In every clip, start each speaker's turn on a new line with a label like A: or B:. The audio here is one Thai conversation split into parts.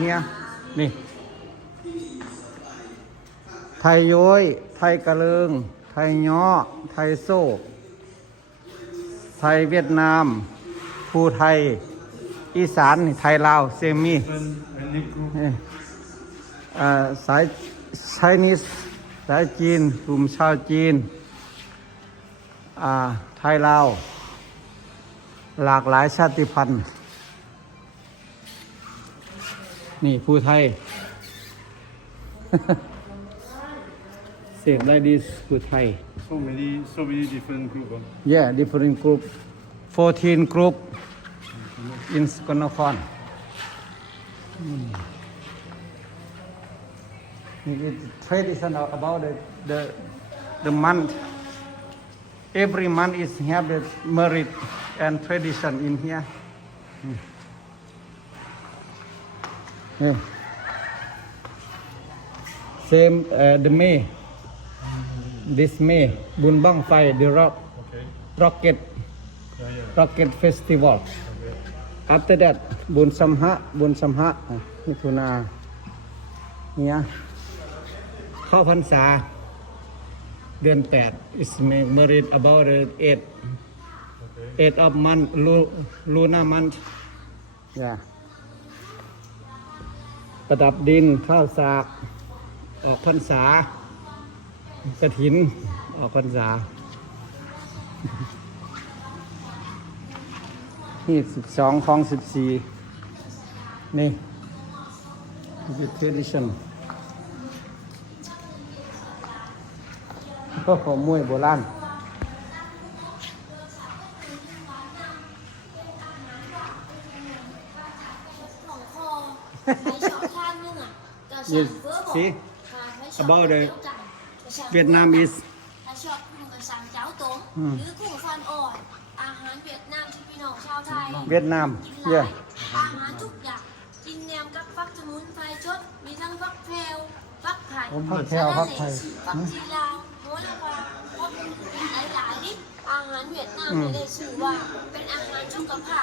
A: here นี่ ไทยย้อยไทยกระเลิง ไทยย้อ ไทยโซ่ ไทยเวียดนาม ภูไทย อีสาน ไทยลาว เซมี่สายไชนีสสายจีน กลุ่มชาวจีน ไทยลาว หลากหลายชาติพันธุ์ นี่ผู้ไทยเสียงไดดิสผู้ไทย
B: So many, so many different group. Huh?
A: Yeah, different group. 14 group in Skonokon. Mm. It is traditional about the, the, the month. Every month is have the merit and tradition in here. Mm. Yeah. Same uh, the May. This May, Bun Bang Fai, the rock,
B: Okay.
A: rocket
B: Yeah, yeah.
A: Rocket Festival. After that, บุญสัมหะบุญสัมหะอะมิถุนาเนี่ยเข้าพรรษา เดือนแปด is married about the eight
B: Okay.
A: eight of month lu- lunar month yeah ประดับดินข้าวสาก ออกพรรษากระถิน ออกพรรษานี่สิบสองของสิบสี่นี่คือ tradition โอ้โหมวยโบราณ
C: ของคอไอ้ชอบท่านนึงอะ ก็สั่งเบอร์บอก
A: See?
C: ค่ะให้ชอบ
A: About the
C: เดี๋ยวจ่ายก็สั่ง
A: เวียดนาม is
C: ถ้าชอบคุณก็สั่งเจ้าตง
A: อืม
C: หรือกุ้งฟันอ่อนอาหารเวียดนามที่พี่น้องชาวไทย
A: เวียดนาม
C: กินห
A: เย่
C: ลายอาหารทุกอย่างกินแหนมกับฟักสมุนไพรชดมีทั้งฟักแพรวฟักไผ่
A: ผมฟักแพรวฟักไผ่
C: ฟักจีลาวโหระพาฟักหลายๆนี่อาหารเวียดนามไม่ได้ชื่อว่า เป็นอาหารสุขภาพ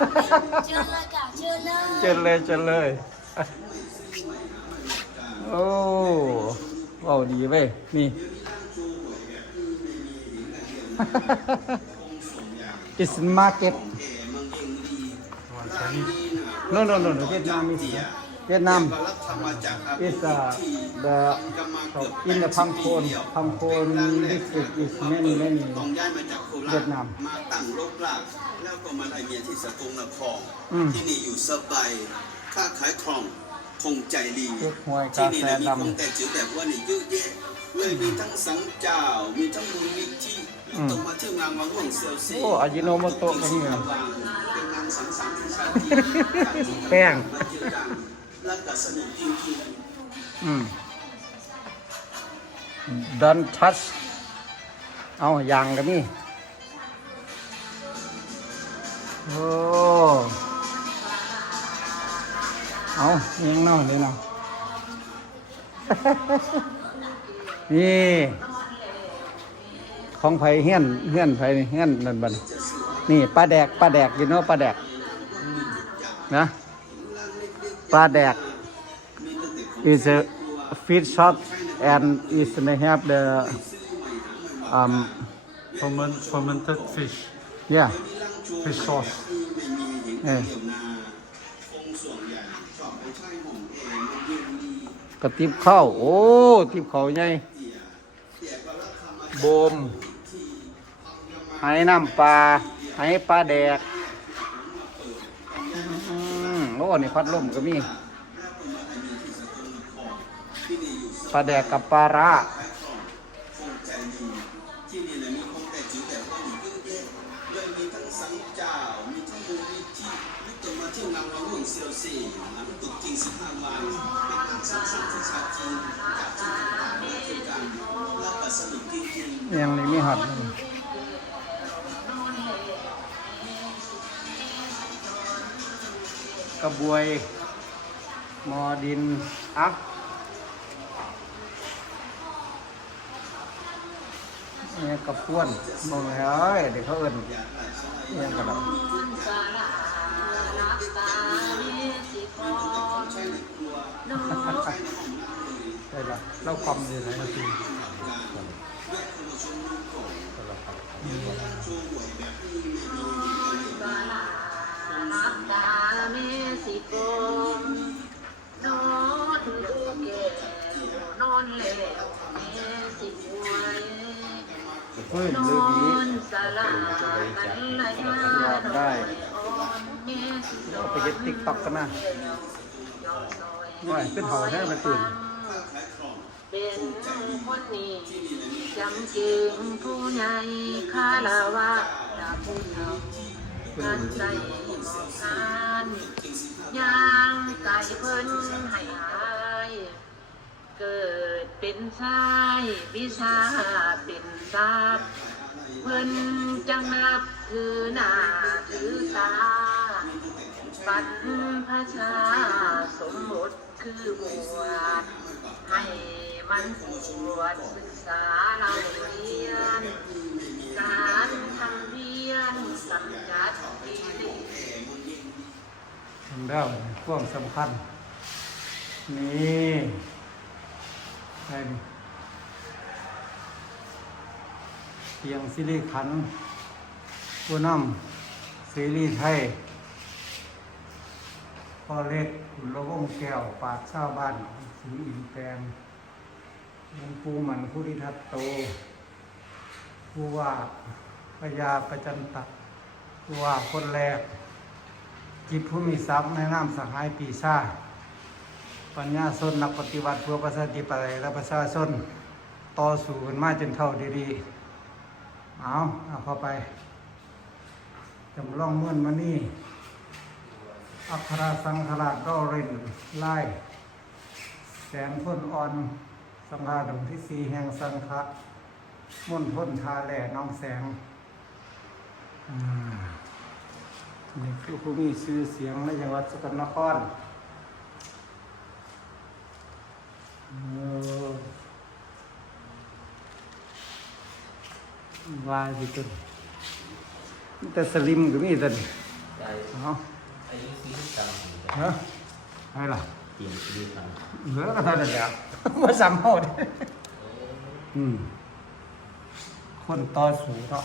C: เชิญเลยค่ะเชิญเลย
A: เจนเลยเจนเลย โอ้ว้าวดีเว้ยนี่ It's market
B: One Chinese.
A: no no no no Vietnam is Vietnam is uh, the in the Pangkhon Pangkhon district is many many
D: ต้องย้ายมาจากโครา
A: เวี
D: ช
A: ยดนาม
D: มาตั้งรกรากแล้วก็มาได้เมียที่สกลนคร
A: อืม
D: ที่นี่อยู่สบายค้าขายคล่อง คงใจดี
A: เก๊กฮวย
D: ที่นี่นะ
A: กาแฟ
D: มี
A: ดำ
D: คงแต่จือแบบว่านี่เยอะแยะเลยมีทั้งสังเจ้ามีทั้งมูลนิธิมีต้องมาเที่ยวงานวังหลวงเซลซี
A: โอ้อายิโนโมโตะก็มีเหรอ
D: เป็นงานสังสรรค์ที่ชาติ
A: แป้ง
D: มาเจอกันแล้วก็สนุกจริงๆ
A: อืม Don't touch เอาอย่างกันนี่ โอ้ เอายังเนาะเดี๋ยวเนาะนี่ของไผเฮี้ยนเฮี้ยนไผนี่เฮี้ยนนั่นบัดนนี่ปลาแดกปลาแดกอยู่เนาะปลาแดกนะปลาแดก is a fish shop and is they have the um
B: Ferment, fermented fish.
A: yeah
B: Fish sauce.
A: เออ กระติบข้าวโอ้ติบข้าวใหญ่โบมไหน้ำปลาไหปลาแดกอืมโอ้นี่พัดลมก็มีปลาแดกกับปลาร้า
D: มาเที่ยวกันแล้วก็สนุกจริงๆ
A: ยังนี่หัดกระบวย มอดิน อัพเนี่ยกระป้วนมองเฮ้ยเดี๋ยวเขาเอิ้นเนี่ยกระดับ
C: น้อง
A: ได้ละเราคอมอยู่ไหนนาที
C: ลับตาเมสิโกมนอนดูแก่นอนแล้วเมสิป่วย
A: เฮ้ย
C: น
A: เรื่อง
C: อ
A: นี้
C: นสลากันไหลมา
A: ได้
C: อ่อนเมสินอน
A: ไปเก็ตติ๊กต็อกกันนะ ว่เป็นเห่าแท้มาตื่น
C: เป็นคนนี้จำจึงผู้ใหญ่คาราวะดาผู้เฒ่าท่านใจหมอบทานย่างไก่เพิ่นให้หาย เกิดเป็นชายวิชาเป็นทรัพย์เพิ่นจังนับถือหน้าถือตาปันพระชา คือบวชให้มันบวชศึกษาเราเรียนการทำเพียรสังกัดปีนี้
A: ทำได้พ่วงสำคัญ นี่ได้ดิเตียงซิลิขันผู้นำซีรีส์ไทยพ่อเล็ก ขุนละวงแก้วปากชาวบ้านสีอินแปลงหลวงปู่หมันผู้ที่ทัตโต ผู้ว่าพญาประจันตะผู้ว่าคนแรก จิตผู้มีทรัพย์ในน้ำสหายปีชา ปัญญาชนนักปฏิบัติเพื่อประชาธิปไตยและประชาชน ต่อสู้กันมาจนเท่าดีๆ เอาเอาเข้าไปจำลองเมื่อนมานี่ อัคราสังขราชก็เรินไล่แสงพ้นอ่อนสังฆาดงที่สีแห่งสังฆะมุ่นพ้นทาแหล่น้องแสงอ่านี่คือผู้มีชื่อเสียงในจังหวัดสกลนครเออวายไปตุนแต่สลิมก็มีตันเนาะ
E: อายุสี่สิบสามปี
A: ฮะอะไรล่ะ
E: เตรียมชีวิตครับ
A: เหลือก็เท่านั้นแหล้วมาซ้ำหมดอืมคนต่อสูงเนาะ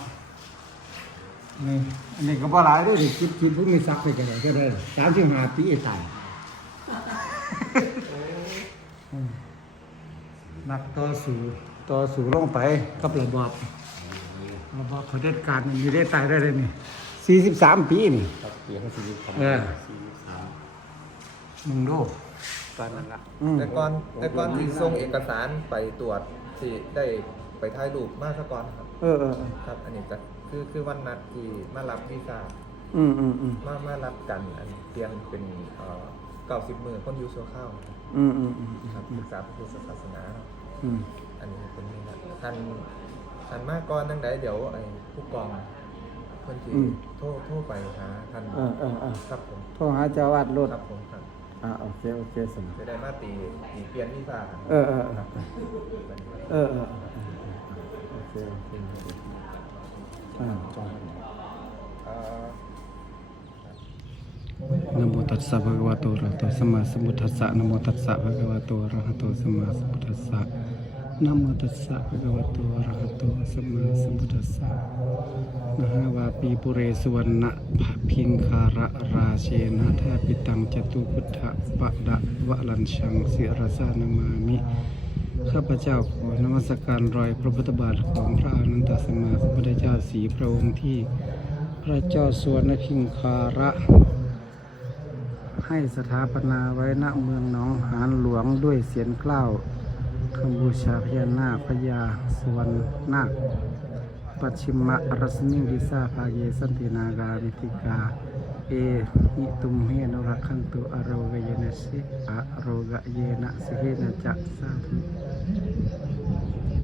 A: นี่อันนี้ก็บ่หลายเด้วยคิดคิดผู้มีทรัพย์ไปกันเลยก็ได้สามสิบห้าปีตายอืมนักต่อสู้ต่อสู้ลงไปกับระบอบระบอบเขาเด็ดการมันมีได้ตายได้เลยนี่ สี่สิบสามปีนี่
E: ครับเตรียมชีวิตครับ
A: เออ
E: สี่สิบสาม
A: มึงดู ตอนนั้นละอืม
F: แต่ก่อนแต่ก่อนที่ส่งเอกสารไปตรวจที่ได้ไปถ่ายรูปมาสก่อนครับ
A: เออเออเออ
F: ครับ อันนี้ก็คือคือวันนัดที่มารับวีซ่า
A: อืมอืมอืม
F: มามารับกันอันเตรียมเป็นเอ่อเก้าสิบมือคนอยูโซเข้า
A: อืมอืมอืม
F: ครับศึกษาพระพุทธศาสนาเนาะ
A: อืม
F: อันนี้เป็นนี่ครับท่านท่านมาก่อนตั้งแต่เดี๋ยวไอ้ผู้กอง เพื่อนที่โทรโทรไปหาท่าน
A: เออเออเออ
F: ครับผม
A: โทรหาเจ้าวาดรถ
F: ครับผมครับ
A: อ่าโอเคโอเคสม
F: จะได้มาตีตีเปลี่ยนวีซ่าครับ
A: เออเออเออ
F: ครับ
A: เออเออโอเคโอเคอ่าจ้า
F: เอ่อ
A: นะโมตัสสะภะคะวะโตอะระหะโตสัมมาสัมพุทธัสสะนะโมตัสสะภะคะวะโตอะระหะโตสัมมาสัมพุทธัสสะ นะโมตัสสะภะคะวะโตอะระหะโตสัมมาสัมพุทธัสสะนะหาวาปีปุเรสวรรณภพิงคาระราเชนะแทปิตังจตุพุทธะปะดะวะลันชังสิรสานามามิ ข้าพเจ้าขอนมัสการรอยพระพุทธบาทของพระอนันตสมมาสัมพุทธเจ้าสีพระองค์ที่ พระเจ้าสวนพิงคาระ ให้สถาปนาไว้ณเมืองหนองหานหลวงด้วยเสียงกล้าว คำบูชาพญานาคพญาสวรรณนาคปัจฉิมรัสมิงดิสาภาเยสันตินาการิติกา เอหิตุมเฮนุรักขันตุอโรกเยนสิอโรกเยนะสิเฮนะจักสาธุ